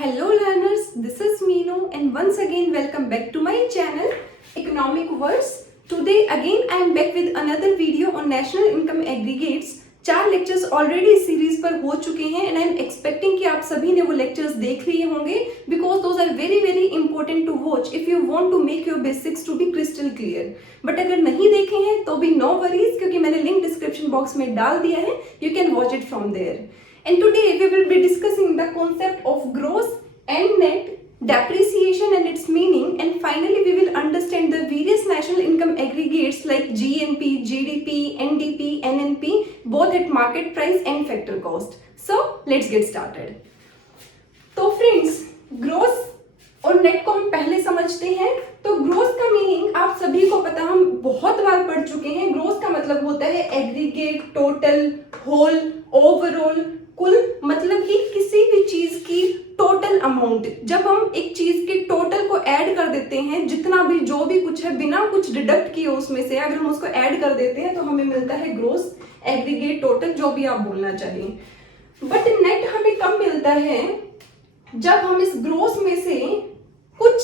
Hello learners, this is Meenu and once again welcome back to my channel Economic Words. Today again I am back with another video on National Income Aggregates. 4 lectures already इस series पर हो चुके हैं and I am expecting कि आप सभी ने वो लेक्चर्स देख लिए होंगे because those are very very important to watch if you want to make your basics to be crystal clear. But अगर नहीं देखे हैं तो भी नो वरीज क्योंकि मैंने लिंक डिस्क्रिप्शन बॉक्स में डाल दिया है. You can watch it from there. And today we will be discussing the concept of gross and net, depreciation and its meaning, and finally we will understand the various national income aggregates like GNP, GDP, NDP, NNP, both at market price and factor cost. So let's get started. तो friends, gross और net को हम पहले समझते हैं. तो gross का meaning आप सभी को पता, हम बहुत बार पढ़ चुके हैं. ग्रोस का मतलब होता है एग्रीगेट, टोटल, होल, ओवरऑल, कुल. मतलब कि किसी भी चीज की टोटल अमाउंट. जब हम एक चीज के टोटल को ऐड कर देते हैं, जितना भी जो भी कुछ है बिना कुछ डिडक्ट किए उसमें से अगर हम उसको ऐड कर देते हैं तो हमें मिलता है ग्रोस, एग्रीगेट, टोटल, जो भी आप बोलना चाहिए. बट नेट हमें कब मिलता है? जब हम इस ग्रोस में से कुछ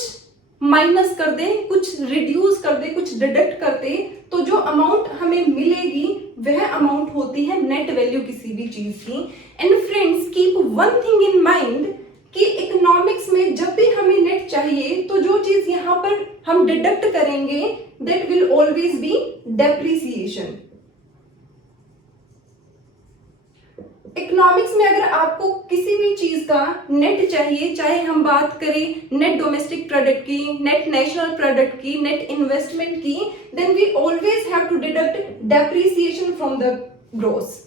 माइनस कर दें, कुछ रिड्यूस कर दें, कुछ डिडक्ट कर दें, तो जो अमाउंट हमें मिलेगी वह अमाउंट होती है नेट वैल्यू किसी भी चीज की. And friends, keep one thing in mind कि इकोनॉमिक्स में जब भी हमें नेट चाहिए तो जो चीज यहाँ पर हम डिडक्ट करेंगे that will always be depreciation. Economics में अगर आपको किसी भी चीज का नेट चाहिए, चाहे हम बात करें नेट डोमेस्टिक प्रोडक्ट की, नेट नेशनल प्रोडक्ट की, नेट इन्वेस्टमेंट की, then we always have to deduct depreciation from the gross.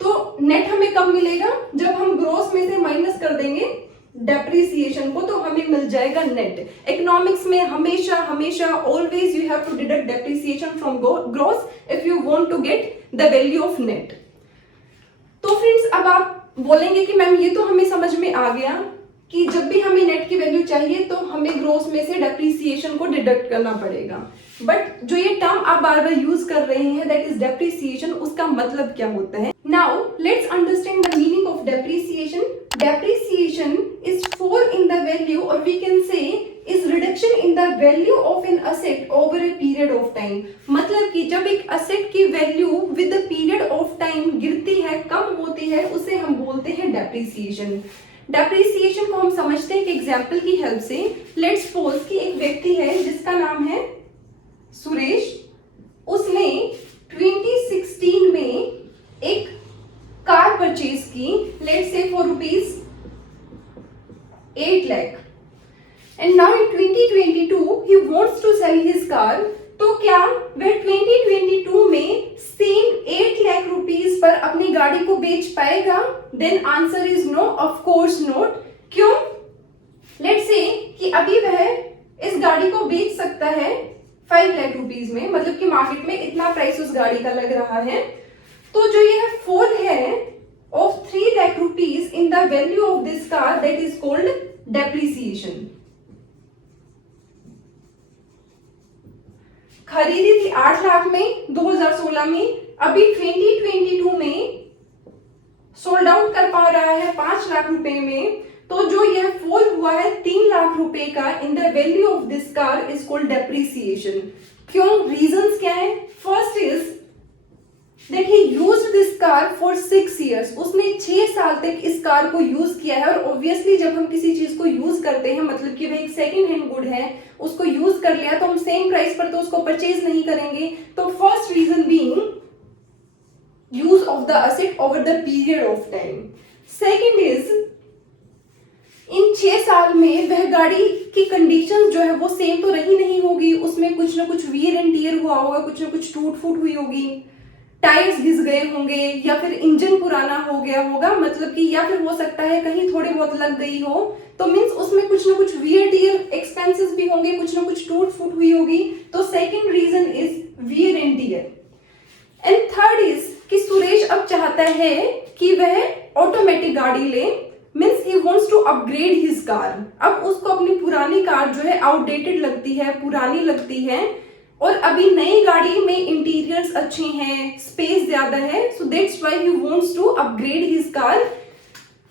तो नेट हमें कब मिलेगा? जब हम ग्रोस में से माइनस कर देंगे डेप्रिसिएशन को, तो हमें मिल जाएगा नेट. इकोनॉमिक्स में हमेशा हमेशा always you have to deduct depreciation from gross if you want to get the value of net. तो फ्रेंड्स, अब आप बोलेंगे कि मैम ये तो हमें समझ में आ गया कि जब भी हमें नेट की वैल्यू चाहिए तो हमें ग्रोस में से डेप्रिसिएशन को डिडक्ट करना पड़ेगा. बट जो ये टर्म आप बार बार यूज कर रहे हैं दैट इज डेप्रिसिएशन, उसका मतलब क्या होता है? Now let's understand the meaning of depreciation. Depreciation is fall in the value और we can say is reduction in the value of an asset over a period of time. मतलब कि जब एक asset की value with the period of time गिरती है, कम होती है, उसे हम बोलते हैं depreciation. Depreciation को हम समझते हैं एक एग्जाम्पल की हेल्प से. Let's suppose कि एक व्यक्ति है जिसका नाम है सुरेश. उसने 2016 में एक कार परचेज की, let's say for rupees 8 lakh. And now in 2022 he wants to sell his car. तो क्या वह 2022 में सेम 8 लाख रुपीस पर अपनी गाड़ी को बेच पाएगा? Then answer is no, of course not. क्यों? Let's say कि अभी वह इस गाड़ी को बेच सकता है 5 लाख रुपीस में, मतलब कि मार्केट में इतना प्राइस उस गाड़ी का लग रहा है. तो जो यह फॉल है of 3 lakh rupees in the value of this car, that is called depreciation. खरीदी थी 8 लाख में 2016 में, अभी 2022 में सोल्ड आउट कर पा रहा है 5 लाख रुपए में. तो जो यह फॉल हुआ है 3 लाख रुपए का इन the value of this car is called depreciation. क्यों? रीजंस क्या है? First is that he used this car for 6 years. उसने 6 साल तक इस कार को यूज किया है. और ऑब्वियसली जब हम किसी चीज को यूज करते हैं, मतलब कि वह एक सेकंड हैंड गुड है, उसको यूज कर लिया तो हम सेम प्राइस पर तो उसको परचेज नहीं करेंगे. तो first reason being use of the asset over the period of time. Second is in 6 साल में वह गाड़ी की कंडीशन जो है वो सेम तो रही नहीं होगी, उसमें कुछ ना कुछ वियर एंड टियर हुआ होगा, कुछ ना कुछ टूट फूट हुई होगी, टायर्स घिस गए होंगे, या फिर इंजन पुराना हो गया होगा, मतलब कि या फिर हो सकता है कहीं थोड़ी बहुत लग गई हो. तो मीन्स उसमें कुछ ना कुछ वियर टियर एक्सपेंसेस भी होंगे, कुछ ना कुछ टूट फूट हुई होगी. तो second reason is wear and tear. And third is कि सुरेश अब चाहता है कि वह ऑटोमेटिक गाड़ी ले, means he wants to upgrade his car. अब उसको अपनी पुरानी कार जो है आउटडेटेड लगती है, पुरानी लगती है, और अभी नई गाड़ी में इंटीरियर्स अच्छे हैं, स्पेस ज्यादा है, so that's why he wants to upgrade his car.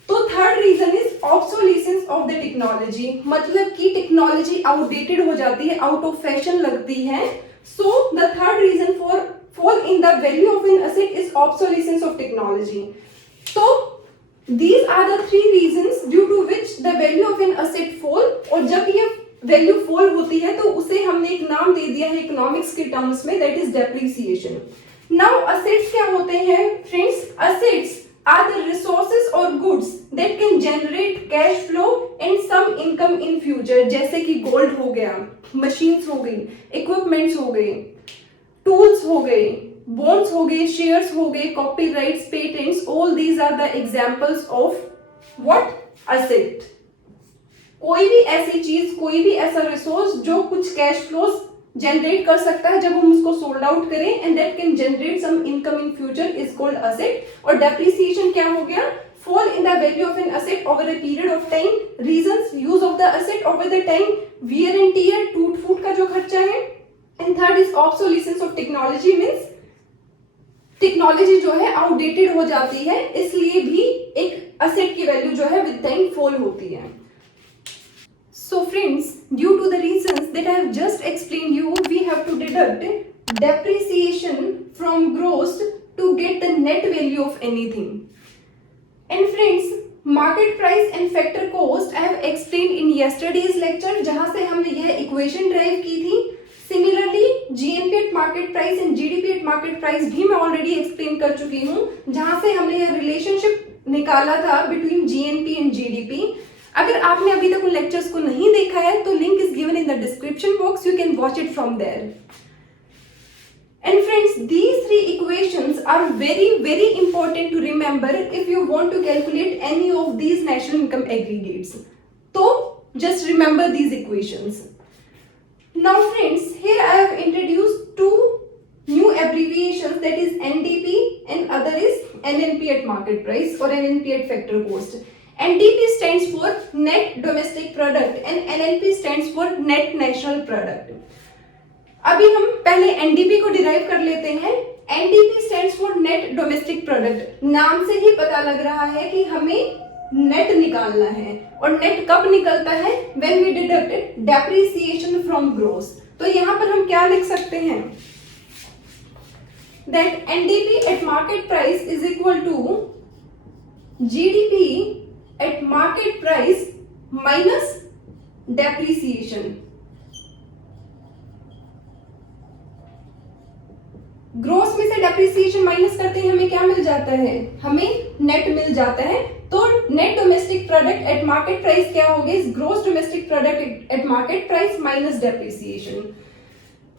तो third reason is obsolescence of the technology, मतलब कि टेक्नोलॉजी आउटडेटेड हो जाती है, आउट ऑफ फैशन लगती है. So the third reason for fall in the value of an asset is obsolescence of technology. So these are the three reasons due to which the value of an asset fall. और जब ये value fall होती है तो उसे हमने एक नाम दे दिया है इकोनॉमिक्स के टर्म्स में, that is depreciation. Now assets क्या होते हैं friends? Assets are the resources और goods that can generate cash flow and some income in future. जैसे कि गोल्ड हो गया, मशीन्स हो गई, इक्विपमेंट्स हो गए, टूल्स हो गए, बॉन्ड्स हो गए, शेयर्स हो गए, copyrights, patents, all these are the examples of what? Asset. कोई भी ऐसी चीज, कोई भी ऐसा रिसोर्स जो कुछ कैश फ्लोज जनरेट कर सकता है जब हम उसको सोल्ड आउट करें, and that can generate some income in future, is called asset. और डेप्रिसिएशन क्या हो गया? fall in the value of an asset over a period of time. Reasons: use of the asset over the time, wear and tear, टूट फूट का जो खर्चा है. And third is obsolescence of technology, means technology जो है outdated हो जाती है, इसलिए भी एक असेट की वैल्यू जो है विद टाइम फॉल होती है. So friends, due to the reasons that I have just explained you, we have to deduct depreciation from gross to get the net value of anything. And friends, market price and factor cost I have explained in yesterday's lecture, जहां से हमने यह equation drive की थी. Similarly GNP at market price and GDP at market price भी मैं already explain कर चुकी हूँ, जहां से हमने यह रिलेशनशिप निकाला था बिटवीन जीएनपी एंड जीडीपी. अगर आपने अभी तक उन लेक्चर्स को नहीं देखा है तो link is given in the description box, you can watch it from there. And friends, these three equations are very important to remember if you want to calculate any of these national income aggregates. So just remember these equations. Now friends, here I have introduced two new abbreviations, that is NDP and other is NNP at market price or NNP at factor cost. NDP stands for net domestic product and NNP stands for net national product. अभी हम पहले NDP को derive कर लेते हैं. NDP stands for net domestic product. नाम से ही पता लग रहा है कि हमें नेट निकालना है, और नेट कब निकलता है? When we deduct depreciation from gross. तो यहाँ पर हम क्या लिख सकते हैं? That NDP at market price is equal to GDP at market price minus depreciation. Gross में से डेप्रिसिएशन माइनस करते हैं, हमें क्या मिल जाता है? हमें नेट मिल जाता है. तो net domestic product at market price क्या हो गई? Gross domestic product at market price minus depreciation.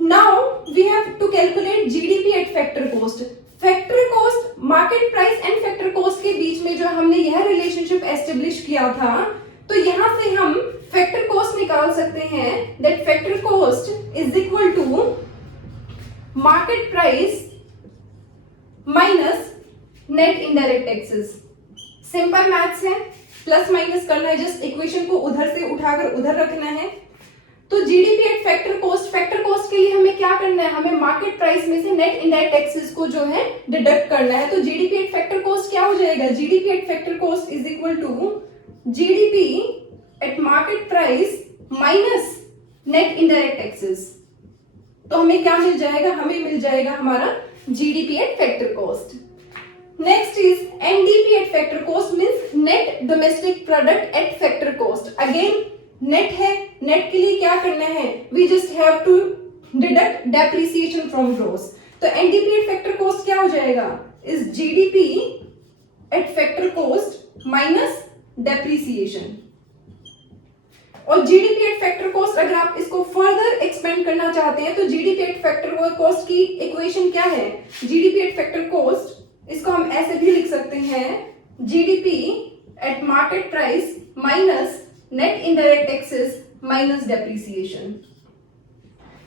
Now we have to calculate GDP at factor cost. Factor cost, market price and factor cost के बीच में जो हमने यह रिलेशनशिप एस्टेब्लिश किया था, तो यहां से हम फैक्टर कोस्ट निकाल सकते हैं. That factor cost is equal to market price minus net indirect taxes. Simple maths है, प्लस माइनस करना है, जस्ट इक्वेशन को उधर से उठाकर उधर रखना है. तो जीडीपी एट फैक्टर कोस्ट के लिए हमें क्या करना है? हमें मार्केट प्राइस में से नेट इनडायरेक्ट टैक्सेस को जो है डिडक्ट करना है. तो जीडीपी एट फैक्टर कोस्ट क्या हो जाएगा? GDP at factor cost is equal to GDP at market price minus net indirect taxes. तो हमें क्या मिल जाएगा? हमें मिल जाएगा हमारा GDP at factor cost. Next is NDP at factor cost, means net domestic product at factor cost. Again net है, नेट के लिए क्या करना है? We just have to deduct depreciation from gross. तो एनडीपी एट फैक्टर कोस्ट क्या हो जाएगा? Is GDP at factor coast minus depreciation. और जीडीपी एट फैक्टर कोस्ट अगर आप इसको फर्दर एक्सपेंड करना चाहते हैं तो जीडीपी एट फैक्टर कोस्ट की इक्वेशन क्या है? जीडीपी एट फैक्टर कोस्ट, इसको हम ऐसे भी लिख सकते हैं, GDP at market price minus net indirect taxes minus depreciation.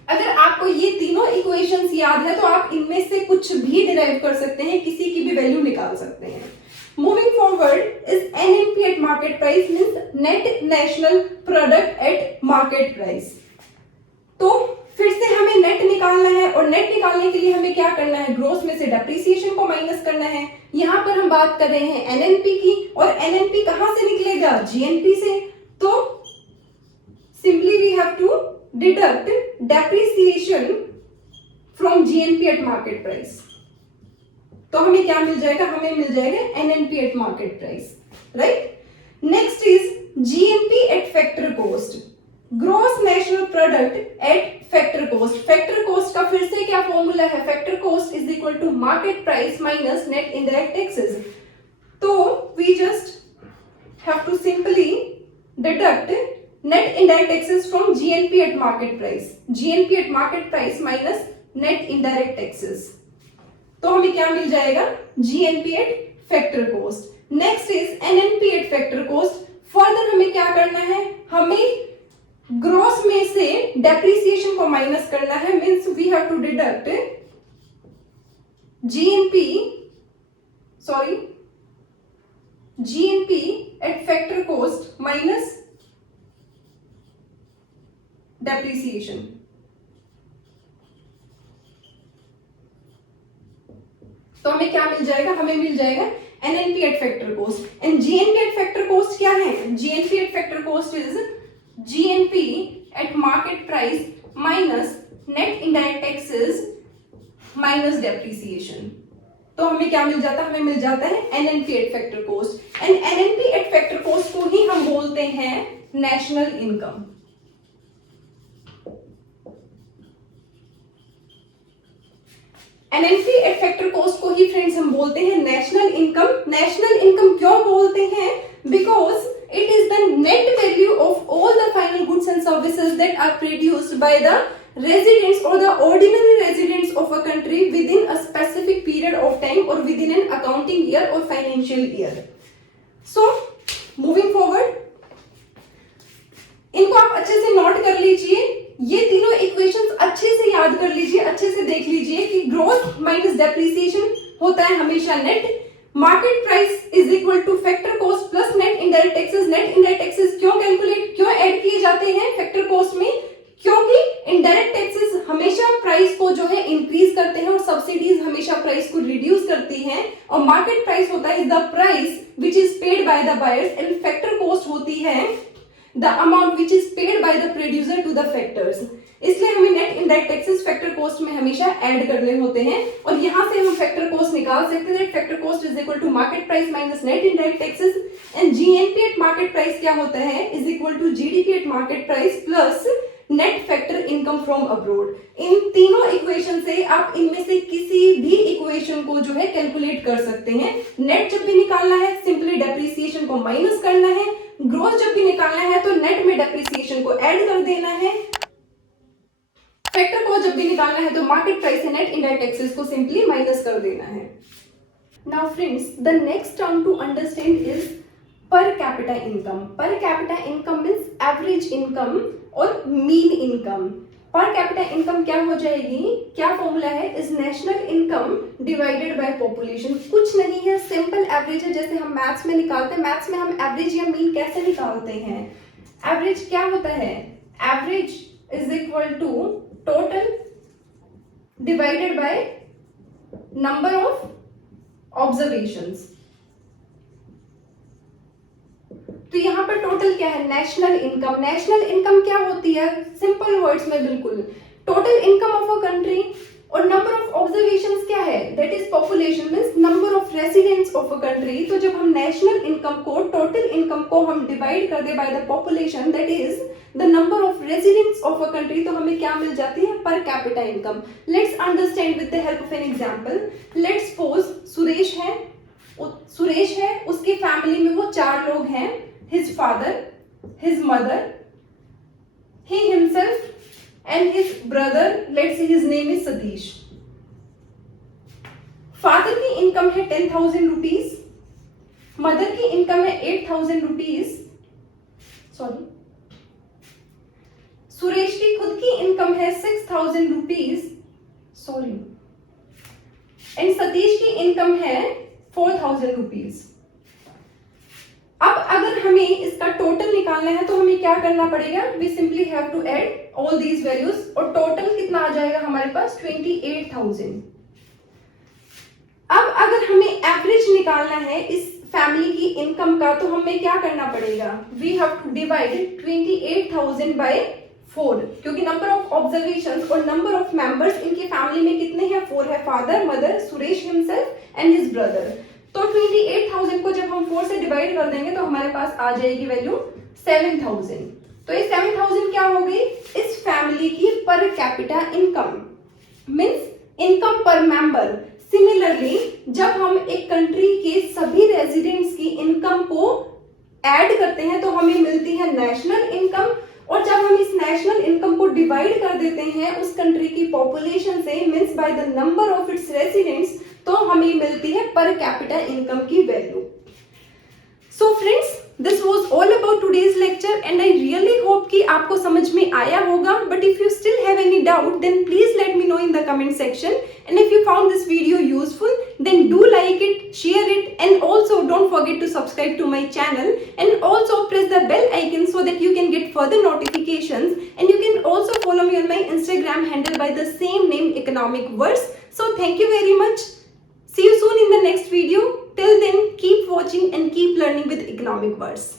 अगर आपको ये तीनों इक्वेशंस याद है तो आप इनमें से कुछ भी डिराइव कर सकते हैं, किसी की भी वैल्यू निकाल सकते हैं. Moving forward is NNP at market price, means net national product at market price. तो फिर से हमें नेट निकालना है, और नेट निकालने के लिए हमें क्या करना है? ग्रोस में से डेप्रिसिएशन को माइनस करना है. यहाँ पर हम बात कर रहे हैं एनएनपी की, और एनएनपी कहाँ से निकलेगा? जीएनपी से. तो simply we have to deduct depreciation from GNP at market price. तो हमें क्या मिल जाएगा, हमें मिल जाएगा NNP at market price, right. Next is GNP at factor cost, gross national product at factor cost. Factor cost का फिर से क्या फॉर्मूला है, factor cost is equal to market price minus net indirect taxes. तो we just have to simply deduct net indirect taxes from GNP at market price, GNP at market price minus net indirect taxes. तो हमें क्या मिल जाएगा, GNP at factor cost. Next is NNP at factor cost. Further हमें क्या करना है, हमें ग्रॉस में से डेप्रिसिएशन को माइनस करना है, means we have to deduct GNP at factor cost minus depreciation. तो हमें क्या मिल जाएगा, हमें मिल जाएगा NNP at factor cost. And GNP at factor cost क्या है, GNP at factor cost is GNP at market price minus net indirect taxes minus depreciation. तो हमें क्या मिल जाता है, हमें मिल जाता है NNP at factor cost. And NNP at factor cost को ही हम बोलते हैं national income. NNP at factor cost को ही फ्रेंड्स हम बोलते हैं नेशनल इनकम। नेशनल इनकम क्यों बोलते हैं, because it is the net value of all the final goods and services that are produced by the residents or the ordinary residents of a country within a specific period of time or within an accounting year or financial year. So moving forward, इनको आप अच्छे से note कर लीजिए, ये तीनों equations अच्छे से याद कर लीजिए, अच्छे से देख लीजिए कि ग्रोथ माइनस डेप्रिसिएशन होता है हमेशा net, market price is equal two factor cost plus net indirect taxes. Net indirect taxes क्यों कैलकुलेट, क्यों ऐड किए जाते हैं फैक्टर कॉस्ट में, क्योंकि इनडायरेक्ट टैक्सेस हमेशा प्राइस को जो है इंक्रीज करते हैं और सब्सिडीज हमेशा प्राइस को रिड्यूस करती हैं, और मार्केट प्राइस होता है the price which is paid by the buyers, and factor cost होती है the amount which is paid by the producer to the factors. इसलिए हमें net indirect taxes factor cost में हमेशा ऐड करने होते हैं, और यहां से हम फैक्टर कॉस्ट निकाल सकते हैं। Factor cost is equal to market price minus net indirect taxes, and GNP at market price क्या होता है, is equal to GDP at market price plus net factor income from abroad. इन तीनों equation से आप इनमें से किसी भी इक्वेशन को जो है कैलकुलेट कर सकते हैं। नेट जब भी निकालना है सिंपली डेप्रिसिएशन को माइनस करना है, ग्रोथ जब भी निकालना है तो नेट में डेप्रिसिएशन को ऐड कर देना है, फैक्टर को जब भी निकालना है तो मार्केट प्राइस है नेट इनडायरेक्ट टैक्सेस को सिंपली माइनस कर देना है। Now friends, the next term to understand is per capita income. Per capita income means average income और mean income. Per capita income क्या हो जाएगी, क्या फॉर्मूला है, is national income divided by population. कुछ नहीं है, सिंपल एवरेज है, जैसे हम मैथ्स में निकालते हैं। मैथ्स में हम एवरेज या मीन कैसे निकालते हैं, एवरेज क्या होता है, average is equal to total divided by number of observations. तो यहाँ पर टोटल क्या है, नेशनल इनकम। नेशनल इनकम क्या होती है, सिंपल वर्ड्स में बिल्कुल, total income of a country, और नंबर ऑफ ऑब्जर्वेशंस क्या है, that is population means number of residents of a country. तो जब हम नेशनल इनकम को, टोटल इनकम को हम डिवाइड कर दे by the population that is the number of residents of a country, तो हमें क्या मिल जाती है, per capita income. Let's understand with the help of an example. Let's suppose Suresh है, उसकी फैमिली में वो 4 लोग हैं, his father, his mother, he himself and his brother. Let's say his name is Satish. Father की इनकम है 10,000 rupees, mother की income है 8,000 रुपीज, सॉरी, सुरेश की खुद की इनकम है 6,000 रुपीज, सॉरी, एंड सतीश की इनकम है 4,000 रुपीज। अब अगर हमें इसका टोटल निकालना है तो हमें क्या करना पड़ेगा, we simply have to add all these values, और टोटल कितना आ जाएगा हमारे पास 28,000। अब अगर हमें एवरेज निकालना है इस फैमिली की इनकम का, तो हमें क्या करना पड़ेगा, we have to divide 28,000 by 4, क्योंकि नंबर ऑफ ऑब्जर्वेशंस और नंबर ऑफ मेंबर्स इनकी फैमिली में कितने हैं, 4 है, father, mother, Suresh himself and his brother. तो 28,000 को जब हम 4 से डिवाइड कर देंगे तो हमारे पास आ जाएगी वैल्यू 7,000। तो ये 7,000 क्या हो गई, इस फैमिली की पर कैपिटा इनकम, मीन्स इनकम पर मेंबर। सिमिलरली जब हम एक कंट्री के सभी रेजिडेंट्स की इनकम को ऐड करते हैं तो हमें मिलती है नेशनल इनकम, और जब हम इस नेशनल इनकम को डिवाइड कर देते हैं उस कंट्री की पॉपुलेशन से, means by the number of its residents, तो हमें मिलती है पर कैपिटा इनकम की वैल्यू। So friends, this was all about today's lecture and I really hope कि आपको समझ में आया होगा। But if you still have any doubt then please let me know in the comment section, and if you found this video useful then do like it, share it, and also don't forget to subscribe to my channel, and also press the bell icon so that you can get further notifications, and you can also follow me on my Instagram handle by the same name, Economic Verse. So thank you very much. See you soon in the next video. Till then, keep watching and keep learning with Economic Verse.